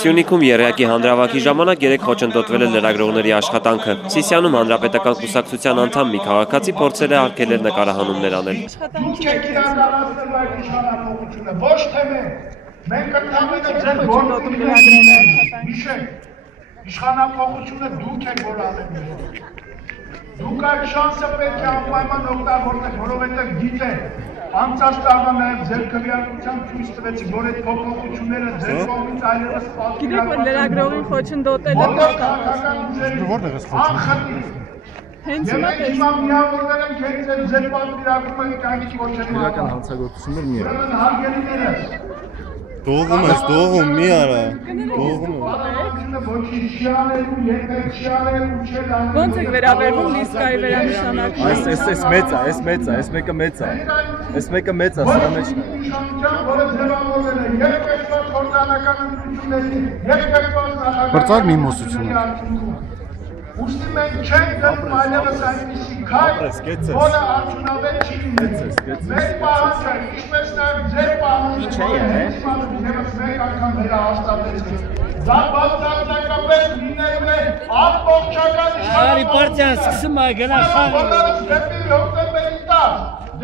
Սյունիքում եռյակի հանրավակի ժամանակ 3 խոչընդոտվել է լրագրողների աշխատանքը։ Սիսիանում հանրապետական կուսակցության անդամ մի քաղաքացի փորձել է արգելել նկարահանումներ անել։ Դուք եք իրականացնել այդ իշխանապողությունը, ոչ թե մենք ընդհանրապես ձեր գործունեությունները հիշեք, իշխանապողությունը դուք եք որ անելու։ Դուք այդ շանսը պետք է անպայման օգտագործեք, որովհետև գիտեք, անցած տարվա նաև ձեր քվեարկությամբ ցույց տվեցիք, որ այդ փոփոխությունները ձեր կողմից այլևս պատկերացված են։ Գիտեք, որ լրագրողին խոչընդոտել է որտեղ ես խոչընդոտել։ Հենց հիմա միավորվել են քեզ ձեր պատվիրակումը կյանքի կոչելու համար։ Իրական հանցագործություններ մի արա։ Ուրեմն հարգելիներս Դողում ես, դողում, մի արա, դողում Ոնց եք վերաբերվում լիսկայի վերանշանակում։ Այս մեծ է, այս մեծ է, այս մեկը մեծ է, այս մեկը մեծ է, սրա մեջն է։ Բրծար մի մոսությունը։ Ուստի մենք չենք դնում այլևս այնպիսի քայլ, որը արդյունավետ չի լինելու։ Մեր պահանջը, ինչպես նաև ձեր պահանջը, ևս մեկ անգամ վերահաստատեցինք։ Դա բացարձակապես լինելու է ամբողջական իշխանապահություն։ Պարտիան սկսում է գնալ խաղ։